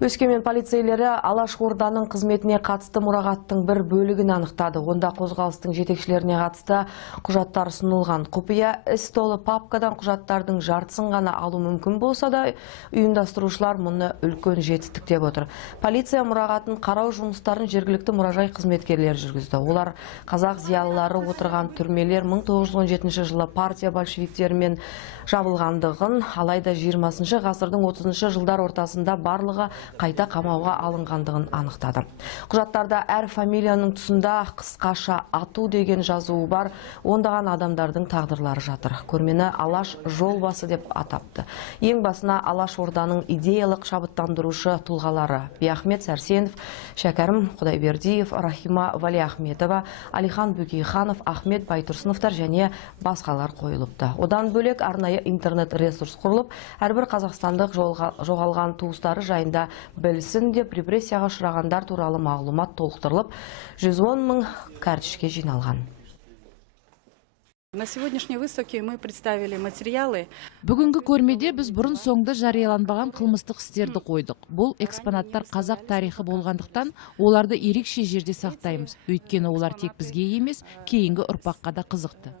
Өскемен полицейлері Алашорданың қызметіне қатысты мұрағаттың бір бөлігін анықтады. Онда қозғалыстың жетекшілеріне қатысты құжаттар ұсынылған. Құпия іс толы папкадан құжаттардың жартысын ғана алу мүмкін болса да, ұйымдастырушылар мұны үлкен жетістік деп отыр. Полиция мұрағатын қарау жұмыстарын жергілікті мұражай қызметкерлері жүргізді. Олар қазақ зиялылары отырған түрмелер 1917 жылы партия большевиктерімен жабылғандығын, алайда 20 ғасырдың 30 жылдар ортасында барлығы қайта қамауға алынғандығын анықтады. Құжаттарда әр фамилияның тұсында қысқаша ату деген жазуы бар, ондаған адамдардың тағдырлары жатыр. Көрмені Алаш жолбасы деп атапты. Ең басына Алашорданың идеялық шабыттандырушы тұлғалары Биахмет Сәрсенов, Шәкәрім Құдайбердиев, Рахима Валиахметова, Алихан Бөкейханов, Ахмет Байтұрсыновтар және басқалар қойылыпты. Одан бөлек арнайы интернет-ресурс құрылып, әрбір қазақстандық жоғалған туыстары жайында білсін деп репрессияға ұшырағандар туралы мағлұмат толықтырылып, 110 мың карточке жиналған. На сегодняшней выставке мы представили материалы. Бүгінгі көрмеде біз бұрын соңды жарияланбаған қылмыстық істерді қойдық. Бұл экспонаттар қазақ тарихы болғандықтан, оларды ерекше жерде сақтаймыз. Өйткені олар тек бізге емес, кейінгі ұрпаққа да қызықты.